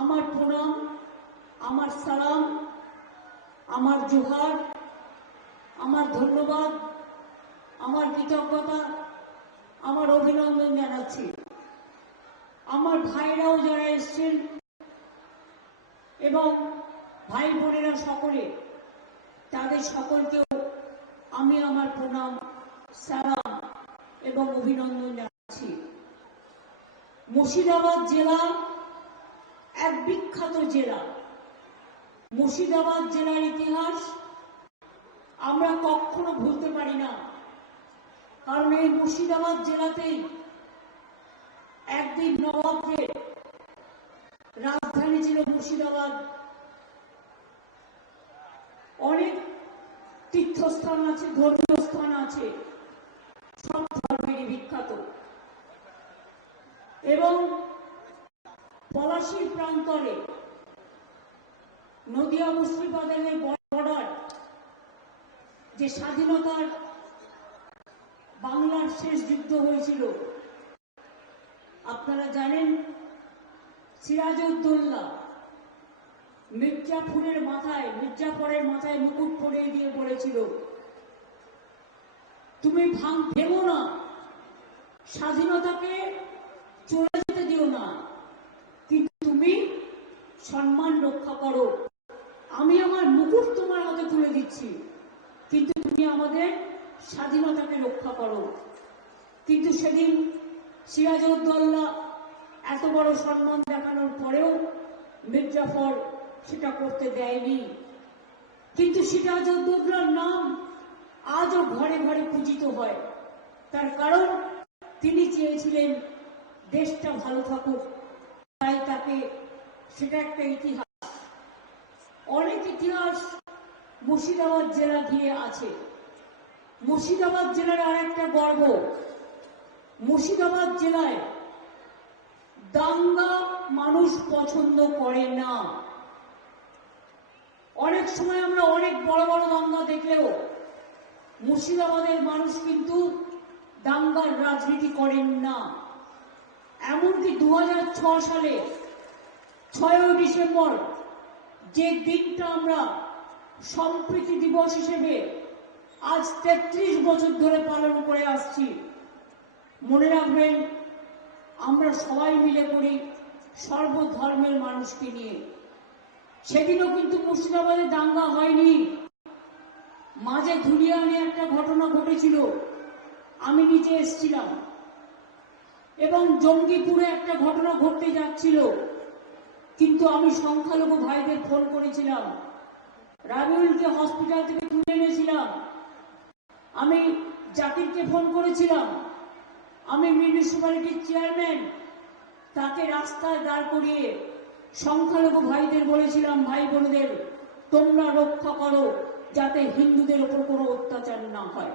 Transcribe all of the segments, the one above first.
আমার প্রণাম, আমার সালাম, আমার জোহার, আমার ধন্যবাদ, আমার কৃতজ্ঞতা, আমার অভিনন্দন জানাচ্ছি। আমার ভাইরাও যারা এসছেন এবং ভাই বোনেরা সকলে, তাদের সকলকেও আমি আমার প্রণাম, সালাম এবং অভিনন্দন জানাচ্ছি। মুর্শিদাবাদ জেলা এক বিখ্যাত জেলা। মুর্শিদাবাদ জেলার ইতিহাস আমরা কখনো ভুলতে পারি না, কারণ এই মুর্শিদাবাদ জেলাতেই একদিন নবাবদের রাজধানী ছিল মুর্শিদাবাদ। অনেক তীর্থস্থান আছে, ধর্মীয় স্থান আছে, সব ধর্মেরই বিখ্যাত। এবং পলাশীর প্রান্তরে নদিয়া মুর্শিদাবাদের বর্ডার, যে স্বাধীনতার বাংলার শেষ যুদ্ধ হয়েছিল, আপনারা জানেন সিরাজউদ্দৌলা মির্জাপুরের মাথায় মুকুট পরিয়ে দিয়ে বলেছিল, তুমি ভেবো না, স্বাধীনতাকে চলে যেতে দিও না, কিন্তু তুমি সম্মান রক্ষা করো। আমি আমার মুকুট তোমার হাতে তুলে দিচ্ছি, কিন্তু তুমি আমাদের স্বাধীনতাকে রক্ষা করো। কিন্তু সেদিন সিরাজউদ্দৌলা এত বড় সম্মান দেখানোর পরেও মির্জাফর সেটা করতে দেয়নি। কিন্তু সিরাজউদ্দৌলার নাম আজও ঘরে ঘরে পূজিত হয়। তার কারণ তিনি চেয়েছিলেন দেশটা ভালো থাকুক, তাই তাকে, সেটা একটা ইতিহাস। অনেক ইতিহাস মুর্শিদাবাদ জেলা ঘিরে আছে। মুর্শিদাবাদ জেলার আর একটা গর্ব, মুর্শিদাবাদ জেলায় দাঙ্গা মানুষ পছন্দ করে না। অনেক সময় আমরা অনেক বড় বড় দাঙ্গা দেখলেও মুর্শিদাবাদের মানুষ কিন্তু দাঙ্গার রাজনীতি করেন না। এমনকি 2006 সালে 6 ডিসেম্বর, যে দিনটা আমরা সম্প্রীতি দিবস হিসেবে আজ 33 বছর ধরে পালন করে আসছি, মনে রাখবেন আমরা সবাই মিলে করি সর্বধর্মের মানুষকে নিয়ে। সেদিনও কিন্তু মুর্শিদাবাদে দাঙ্গা হয়নি। মাঝে ধুলিয়ানে একটা ঘটনা ঘটেছিল, আমি নিচে এসেছিলাম, এবং জঙ্গিপুরে একটা ঘটনা ঘটতে যাচ্ছিল, কিন্তু আমি সংখ্যালঘু ভাইদের ফোন করেছিলাম, রাবিউলকে হসপিটাল থেকে তুলে এনেছিলাম, আমি জাকিরকে ফোন করেছিলাম, আমি মিউনিসিপ্যালিটির চেয়ারম্যান, তাকে রাস্তায় দাঁড় করিয়ে সংখ্যালঘু ভাইদের বলেছিলাম, ভাই বোনদের তোমরা রক্ষা করো যাতে হিন্দুদের উপর কোনো অত্যাচার না হয়।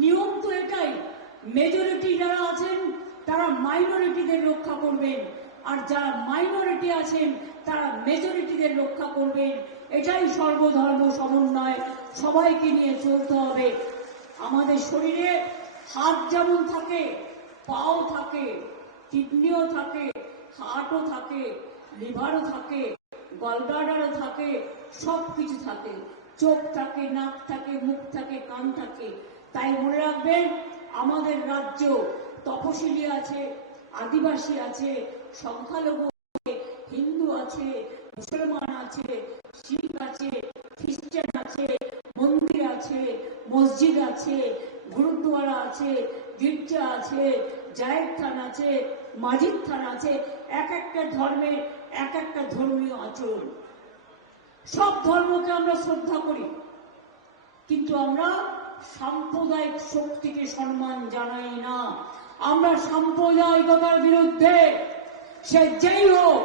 নিয়ম তো এটাই, মেজরিটি যারা আছেন তারা মাইনরিটিদের রক্ষা করবেন, আর যারা মাইনরিটি আছেন তারা মেজরিটিদের রক্ষা করবেন। এটাই সর্বধর্ম সমন্বয়, সবাইকে নিয়ে চলতে হবে। আমাদের শরীরে হাত যেমন থাকে, পাও থাকে, কিডনিও থাকে, হার্টও থাকে, লিভারও থাকে, গলব্লাডারও থাকে, সবকিছু থাকে, চোখ থাকে, নাক থাকে, মুখ থাকে, কান থাকে। তাই মনে রাখবেন, আমাদের রাজ্য তপশিলি আছে, আদিবাসী আছে, সংখ্যালঘু আছে, হিন্দু আছে, মুসলমান আছে, শিখ আছে, খ্রিস্টান আছে, মন্দির আছে, মসজিদ আছে, গুরুদ্বারা আছে, গির্জা আছে, জায়েদ থান আছে, মাজিদ থান আছে। এক একটা ধর্মের এক একটা ধর্মীয় আচরণ। সব ধর্মকে আমরা শ্রদ্ধা করি, কিন্তু আমরা সাম্প্রদায়িক শক্তিকে সম্মান জানাই না। আমরা সাম্প্রদায়িকতার বিরুদ্ধে, সে যেই হোক।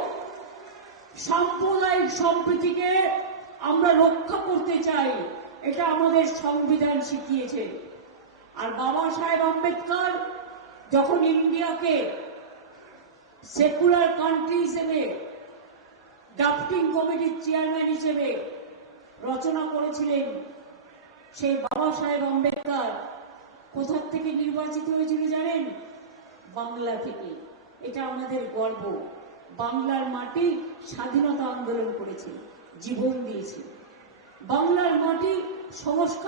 সাম্প্রদায়িক সম্প্রীতিকে আমরা রক্ষা করতে চাই, এটা আমাদের সংবিধান শিখিয়েছে। আর বাবা সাহেব আম্বেদকর যখন ইন্ডিয়াকে সেকুলার কান্ট্রি হিসেবে ড্রাফটিং কমিটির চেয়ারম্যান হিসেবে রচনা করেছিলেন, সেই বাবা সাহেব আম্বেদকর কোথা থেকে নির্বাচিত হয়েছিল জানেন? বাংলা থেকে। এটা আমাদের গর্ব। বাংলার মাটি স্বাধীনতা আন্দোলন করেছে, জীবন দিয়েছে। বাংলার মাটি সংস্কার